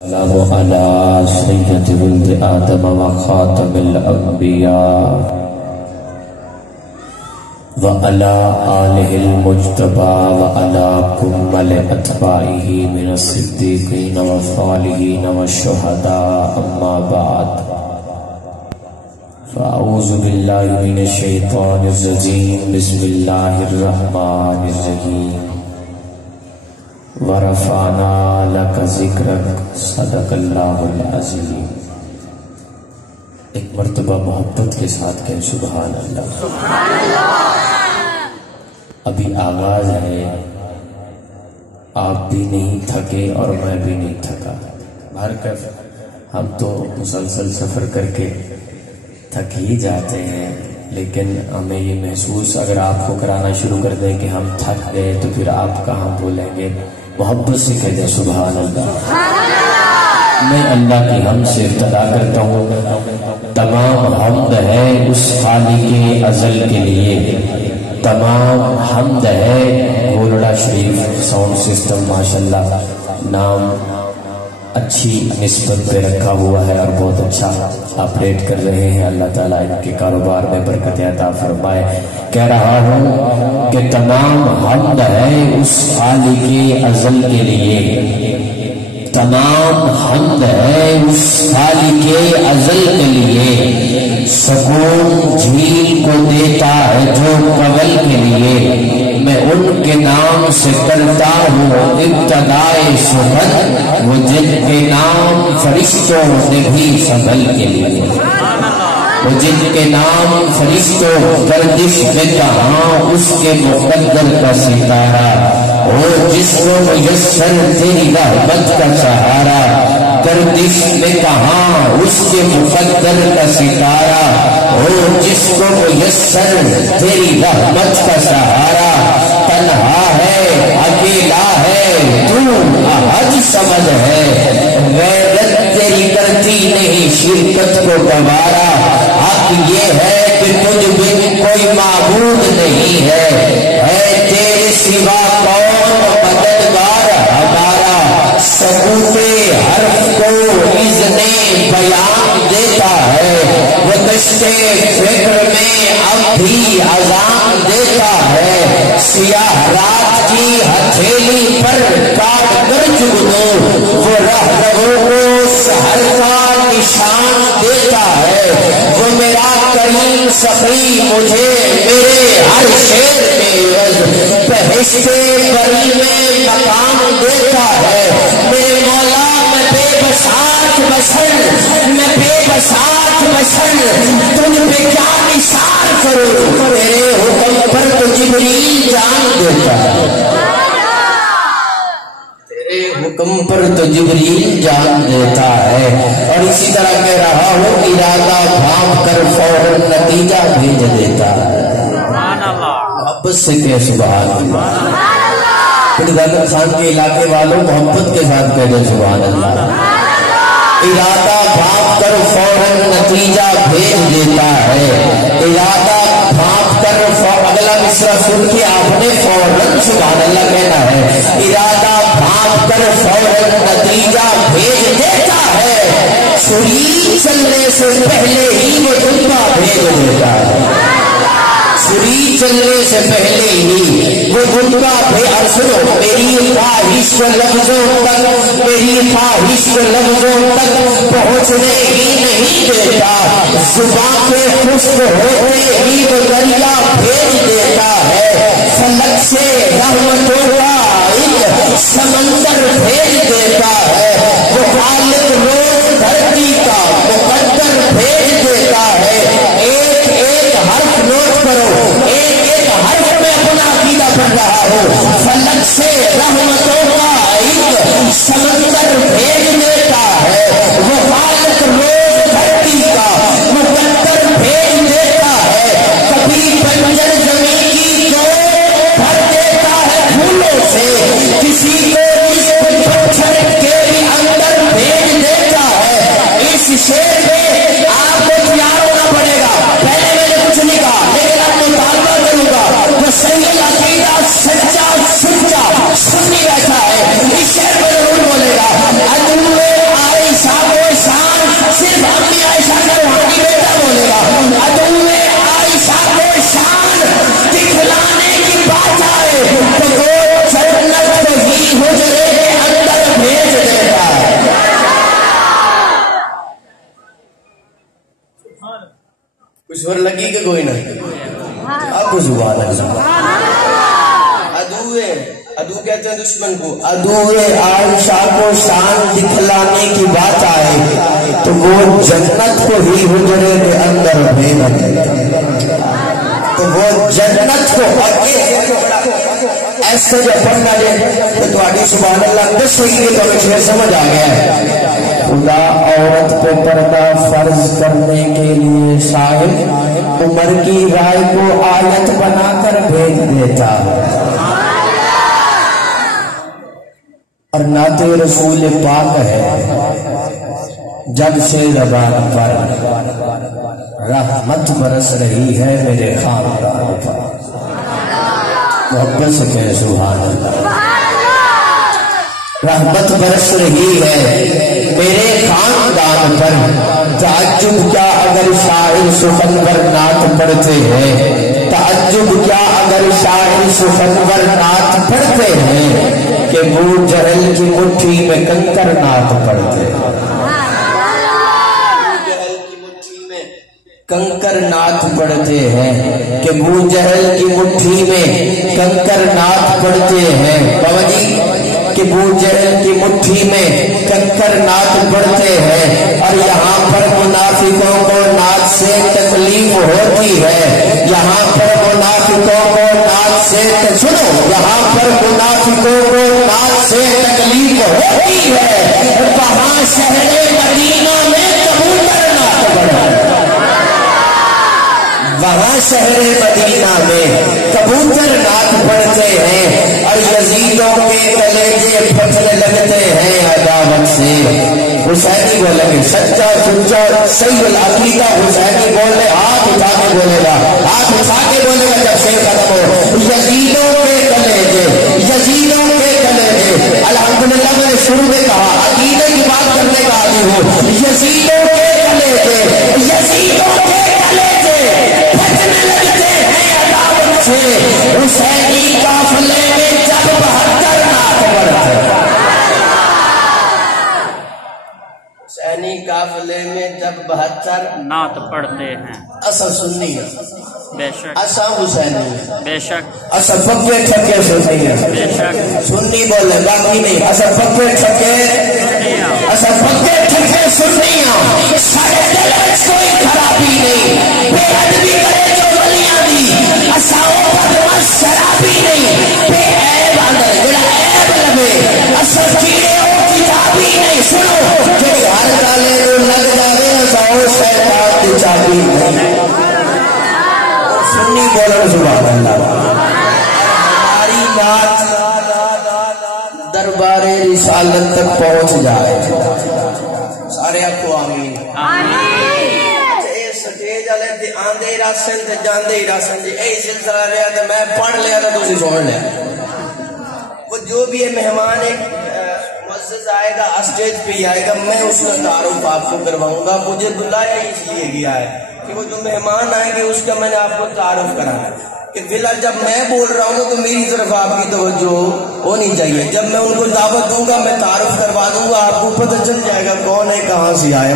السلام على سيد ولد آدم وخاتم الأنبياء وعلى آله المجتبى وعلى كمل أتباعه من الصديقين والصالحين والشهداء أما بعد فأعوذ بالله من الشيطان الرجيم بسم الله الرحمن الرحيم ورفعنا لك ذکرک صدق اللہ العظیم۔ ایک مرتبہ محبت کے ساتھ کہیں سبحان اللہ۔ سبحان اللہ۔ ابھی آغاز ہے، آپ بھی نہیں تھکے اور میں بھی نہیں تھکا۔ بہرکیف ہم تو مسلسل سفر کر کے تھک ہی جاتے ہیں، لیکن ہمیں یہ محسوس اگر آپ کو کرانا شروع کر دیں کہ ہم تھک گئے تو پھر آپ کہاں بولیں گے؟ محبت سے کہہ دیں سبحان اللہ۔ میں اللہ کی حمد سے ابتدا کرتا ہوں۔ تمام حمد ہے اس خالق ازل کے لیے، تمام حمد ہے گولڑا شریف ساؤنڈ سسٹم ماشاءاللہ نام اچھی نسبت پہ رکھا ہوا ہے اور بہت اچھا آپریٹ کر رہے ہیں۔ اللہ تعالیٰ ان کے کاروبار میں برکت عطا فرمائے۔ کہہ رہا ہوں کہ تمام حمد ہے اس خالق ازل کے لیے، تمام حمد ہے اس خالق ازل کے لیے، سکون جھیل کو دیتا ہے جو قبل کے لیے، میں ان کے نام سے کرتا ہوں ابتدائے صحبت، وہ جن کے نام فرشتوں نے بھی سنبھل کے لیے، وہ جن کے نام فرشتوں گردش میں کہاں اس کے مقدر کا ستارہ، اور جس کو میسر تیری رحمت کا سہارا، گردش میں کہاں اس کے مقدر کا ستارہ، اور جس کو میسر تیری رحمت کا سہارا، تنہا ہے اکیلا ہے تو احد سمجھ ہے، غیرت تیری کرتی نہیں شرکت کو گوارا، حق یہ ہے کہ تجھ بن کوئی معبود نہیں ہے تیرے سوا کون مددگار ہمارا، ثبوت حرف کو اذن بیان دیتا ہے، وہ دشت فکر میں اب بھی اذان دیتا ہے، سیاہ رات کی ہتھیلی پر کاٹ کر جگنو، وہ رہبروں کو سحر کا نشان دیتا ہے، وہ میرا کریم سخی مجھے میرے ہر شعر میں بہشت بری میں مقام دیتا ہے، میرے مولا میں بے بساط بشر، میں بے بساط بشر، تجھ پہ کیا نثار کروں، تیرے حکم پر تو جبریل جان دیتا ہے، تیرے حکم پر تو جبریل جان دیتا ہے، اور اسی طرح کہہ رہا ہوں ارادہ بھانپ کر فوراً نتیجہ بھیج دیتا ہے۔ محبت سے کہ سبحان اللہ۔ پھر غلط خان کے علاقے والوں محبت کے ساتھ کہہ دیں سبحان اللہ۔ ارادہ بھانپ کر فوراً نتیجہ بھیج دیتا ہے، ارادہ بھانپ کر اگلا مصرع سن کے آپ نے فوراً سبحان اللہ کہنا ہے، ارادہ بھانپ کر فوراً نتیجہ بھیج دیتا ہے، چھری چلنے سے پہلے ہی وہ ڈبہ بھیج دیتا ہے، چھری چلنے سے پہلے ہی وہ ڈبہ بھیج، سنو میری خواہش لفظوں تک، میری خواہش لفظوں تک پہنچنے ہی نہیں دیتا، زبان پہ خشک ہوتے ہی وہ دریا بھیج دیتا ہے، فلک سے رحمتوں کا ایک سمندر بھیج دیتا ہے، وہ خالق روز دھرتی کا مقدر بھیج دیتا ہے، ایک ایک حرف نوٹ کرو، ایک ایک حرف میں اپنا عقیدہ پڑھ رہا ہوں، فلک سے رحمتوں کا ایک سمندر بھیج دیتا ہے، وہ خالق روز دھرتی کا مقدر بھیج دیتا ہے، کبھی بنجر زمین کی جوڑ بھر دیتا ہے پھولوں سے، کسی کو اس پتھر کے بھی دشمن لگی کہ کوئی نہیں؟ اب سبحان اللہ. ادو کہتے ہیں دشمن کو. ادوئے عائشہ کو شان دکھلانے کی بات آئے تو وہ جنت کو ہی حجرے کے اندر بھیج دیتا. تو وہ جنت کو ایسے جو پڑھنا دے تو تمہاری سبحان اللہ دس ہوئی کہ تمہیں سمجھ آ گیا ہے. خدا عورت پہ پردہ فرض کرنے کے لیے صاحب عمر کی رائے کو آیت بنا کر بھیج دیتا ہے. اور نعت رسول پاک ہے جب سے زبان پر رحمت برس رہی ہے میرے خاندان پر. محبت سے کہے سبحان اللہ. رحمت برس رہی ہے میرے خاندان پر. تعجب کیا اگر شاعر سخنور نعت پڑھتے ہیں. تعجب کیا اگر شاعر سخنور نعت پڑھتے ہیں کہ وہ جہل کی مٹھی میں کنکر نعت پڑھتے ہیں. کنکر نعت پڑھتے ہیں کہ وہ جہل کی مٹھی میں کنکر نعت پڑھتے ہیں. بابا جی کہ وہ جہل کی مٹھی میں کنکر نعت پڑھتے ہیں. اور یہاں پر منافقوں کو نعت سے تکلیف ہوتی ہے. یہاں پر منافقوں کو نعت سے سنو یہاں پر منافقوں کو نعت سے تکلیف ہوتی ہے. وہاں شہر مدینہ میں کبوتر نعت پڑھتے ہیں. وہاں شہر مدینہ میں کبوتر نعت پڑھتے ہیں. اور یزیدوں کے کلیجے پھٹنے لگتے ہیں عداوت سے. حسینی بولے گے سچا سچا صحیح العقیدہ حسینی بولے ہاتھ اٹھا کے بولے گا. ہاتھ اٹھا کے بولے گا جب سے ختم ہو. یزیدوں کے کلیجے یزیدوں کے کلیجے. الحمدللہ میں نے شروع میں کہا عقیدے کی بات کرنے کا عادی ہوں. یزیدوں کے کلیجے یزیدوں کے کلیجے پھٹنے لگتے ہیں عداوت سے. حسینی قافلے میں جب 72 نعت پڑھتے ہیں. حسینی قافلے میں جب 72 نعت پڑھتے ہیں. اصل سنی ہے بے شک. اصل حسینی ہے بے شک. اصل پکے ٹھکے سنی ہے. بے شک. سنی بولے باقی نہیں. اصل پکے ٹھکے اصل پکے ٹھکے سنیاں. سارے دل میں کوئی خرابی نہیں. بے ادبی کرے جو ولیاں دی اساؤ بدمش شرابی نہیں. بے عیب اندر جڑا عیب لگے اصل کیڑے او کتابی نہیں. سنو کہ ہر گالے کو لگ جاوے اساؤ شیطان دی چابی نہیں. سنی بولو سبحان اللہ. ہماری نعت دربار رسالت تک پہنچ جائے. سارے آخو آمین. سٹیج والے آندے ہی راسن تے جاندے ہی راسن. جی یہی سلسلہ رہا تو میں پڑھ لیا تو تسی سن لیا. وہ جو بھی ہے مہمان ایک معزز آئے گا اسٹیج پہ ہی آئے گا. میں اس کا تعارف آپ کو کرواؤں گا. مجھے بلایا اس لیے گیا ہے کہ وہ جو مہمان آئیں گے اس کا میں نے آپ کو تعارف کرانا ہے. کہ فی الحال جب میں بول رہا ہوں تو میری طرف آپ کی توجہ ہونی چاہیے. جب میں ان کو دعوت دوں گا میں تعارف کروا دوں گا آپ کو پتہ چل جائے گا کون ہے کہاں سے آئے.